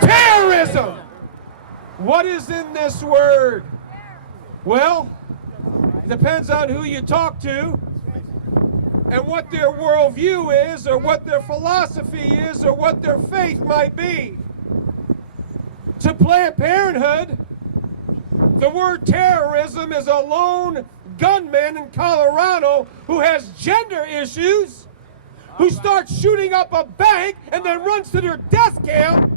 Terrorism. What is in this word? Well, it depends on who you talk to and what their worldview is, or what their philosophy is, or what their faith might be. To Planned Parenthood, the word terrorism is a lone gunman in Colorado who has gender issues, who starts shooting up a bank and then runs to their death camp,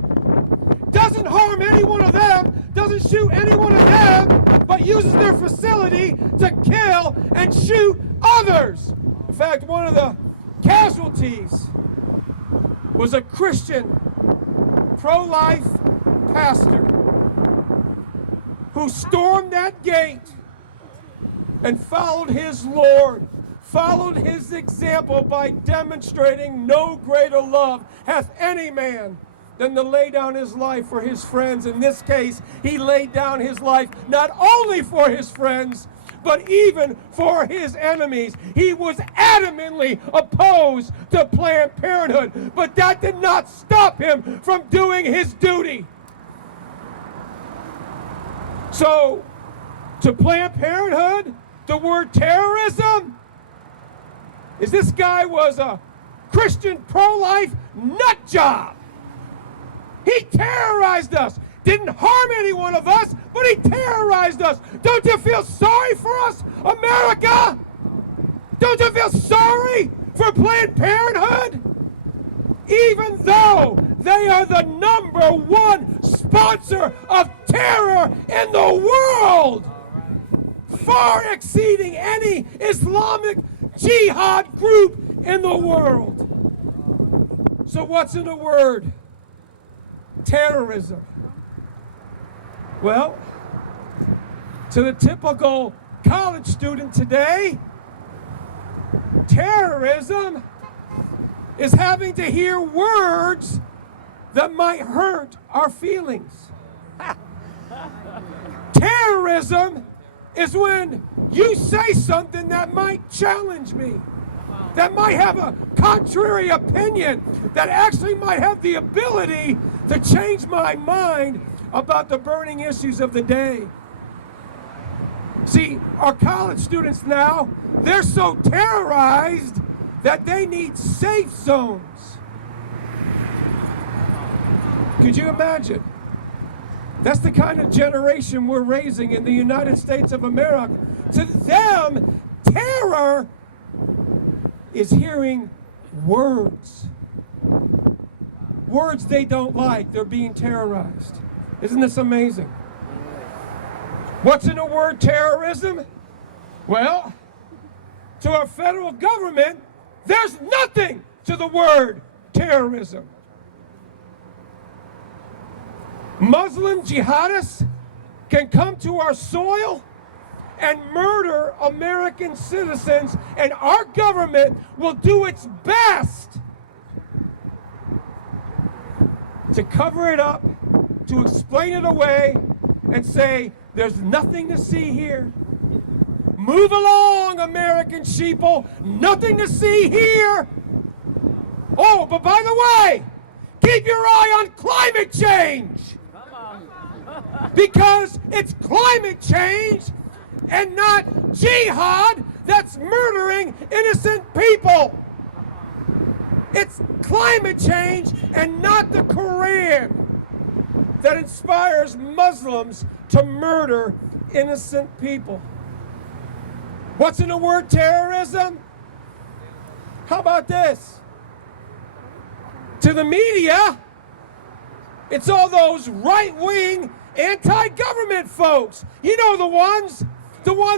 doesn't harm any one of them, doesn't shoot any one of them, but uses their facility to kill and shoot others. In fact, one of the casualties was a Christian pro-life pastor who stormed that gate and followed his Lord, followed his example by demonstrating no greater love hath any man than to lay down his life for his friends. In this case, he laid down his life not only for his friends, but even for his enemies. He was adamantly opposed to Planned Parenthood, but that did not stop him from doing his duty. So, to Planned Parenthood, the word terrorism is this guy was a Christian pro-life nut job. He terrorized us. Didn't harm any one of us, but he terrorized us. Don't you feel sorry for us, America? Don't you feel sorry for Planned Parenthood? Even though they are the #1 sponsor of terror in the world, far exceeding any Islamic jihad group in the world. So what's in the word? Terrorism. Well, to the typical college student today, terrorism is having to hear words that might hurt our feelings. Terrorism is when you say something that might challenge me, that might have a contrary opinion, that actually might have the ability to change my mind about the burning issues of the day. See, our college students now, they're so terrorized that they need safe zones. Could you imagine? That's the kind of generation we're raising in the United States of America. To them, terror is hearing words. Words they don't like, they're being terrorized. Isn't this amazing? What's in the word terrorism? Well, to our federal government, there's nothing to the word terrorism. Muslim jihadists can come to our soil and murder American citizens, and our government will do its best to cover it up, to explain it away, and say, there's nothing to see here. Move along, American sheeple. Nothing to see here. Oh, but by the way, keep your eye on climate change. Because it's climate change and not jihad that's murdering innocent people. It's climate change and not the Quran that inspires Muslims to murder innocent people. What's in the word terrorism? How about this? To the media, it's all those right-wing, anti-government folks. You know the ones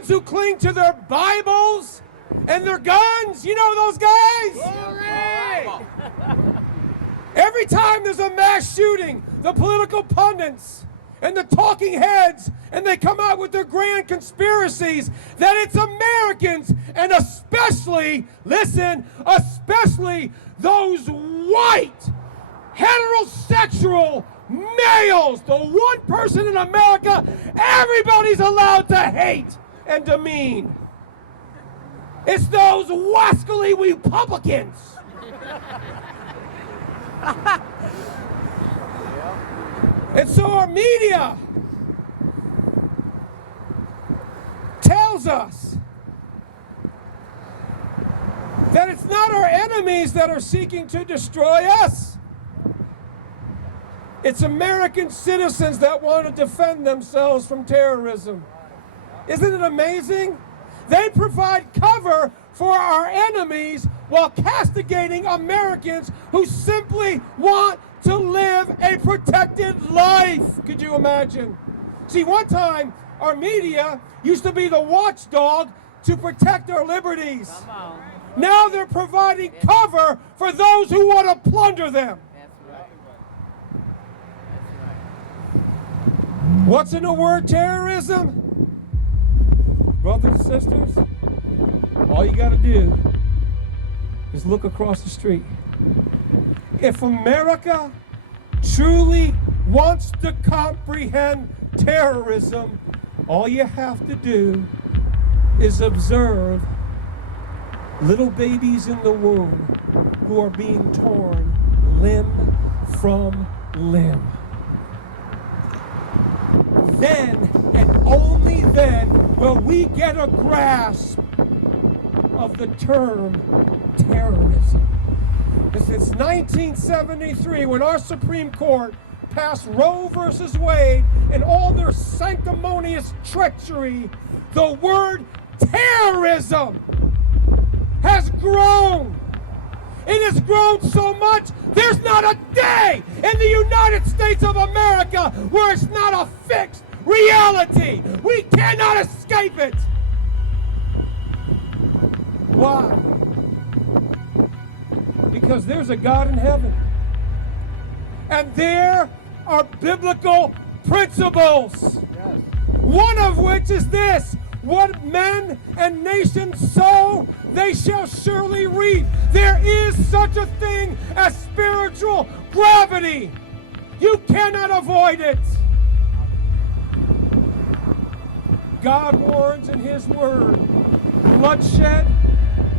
who cling to their Bibles and their guns. You know those guys? Glory! Every time there's a mass shooting, the political pundits and the talking heads, and they come out with their grand conspiracies that it's Americans, and especially, listen, especially those white, heterosexual males, the one person in America everybody's allowed to hate and demean. It's those wascally Republicans. And so our media tells us that it's not our enemies that are seeking to destroy us. It's American citizens that want to defend themselves from terrorism. Isn't it amazing? They provide cover for our enemies while castigating Americans who simply want to live a protected life. Could you imagine? See, one time our media used to be the watchdog to protect our liberties. Now they're providing cover for those who want to plunder them. What's in the word terrorism? Brothers and sisters, all you got to do is look across the street. If America truly wants to comprehend terrorism, all you have to do is observe little babies in the womb who are being torn limb from limb. Then, and only then, will we get a grasp of the term terrorism. Since 1973, when our Supreme Court passed Roe versus Wade and all their sanctimonious treachery, the word terrorism has grown. It has grown so much, there's not a day in the United States of America where it's not a fixed reality. We cannot escape it. Why? Because there's a God in heaven. And there are biblical principles. Yes. One of which is this: what men and nations sow, they shall surely reap. There is such a thing as spiritual gravity. You cannot avoid it. God warns in His Word, bloodshed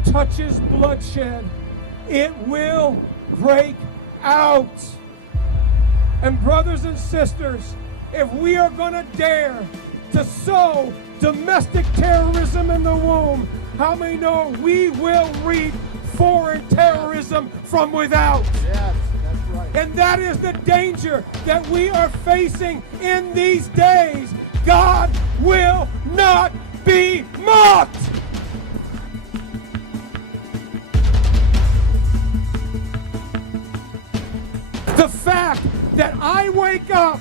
touches bloodshed. It will break out. And brothers and sisters, if we are going to dare to sow domestic terrorism in the womb, how many know we will reap foreign terrorism from without? Yes, that's right. And that is the danger that we are facing in these days. God will not be mocked. The fact that I wake up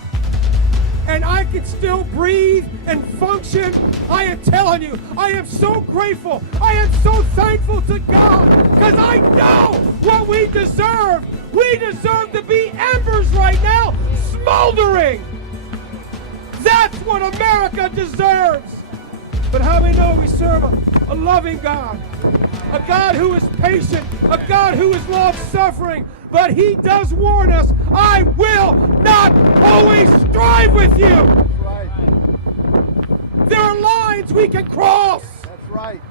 and I can still breathe and function, I am telling you, I am so grateful. I am so thankful to God because I know what we deserve. We deserve to be embers right now, smoldering. That's what America deserves. But how many know we serve a loving God? A God who is patient, a God who is long-suffering. But He does warn us, I will not always strive with you. That's right. There are lines we can cross. That's right.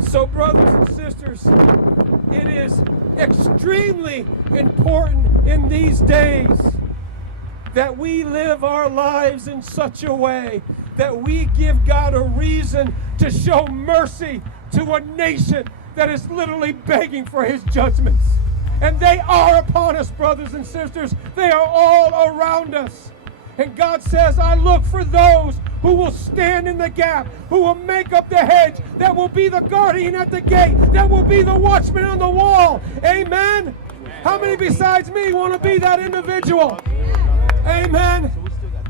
So brothers and sisters, it is extremely important in these days that we live our lives in such a way that we give God a reason to show mercy to a nation that is literally begging for His judgments. And they are upon us, brothers and sisters. They are all around us. And God says, I look for those who will stand in the gap, who will make up the hedge, that will be the guardian at the gate, that will be the watchman on the wall. Amen? How many besides me want to be that individual? Amen.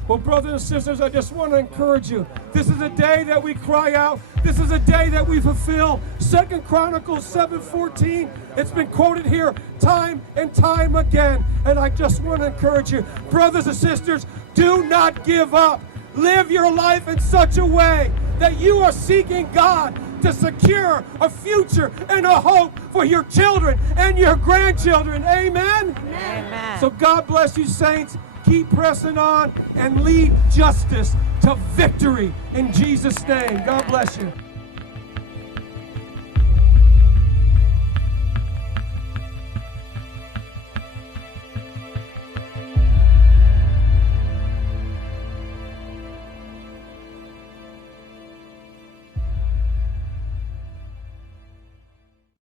Well, brothers and sisters, I just want to encourage you. This is a day that we cry out. This is a day that we fulfill 2 Chronicles 7:14. It's been quoted here time and time again. And I just want to encourage you, brothers and sisters, do not give up. Live your life in such a way that you are seeking God to secure a future and a hope for your children and your grandchildren. Amen? Amen. So God bless you, saints. Keep pressing on and lead justice to victory in Jesus' name. God bless you.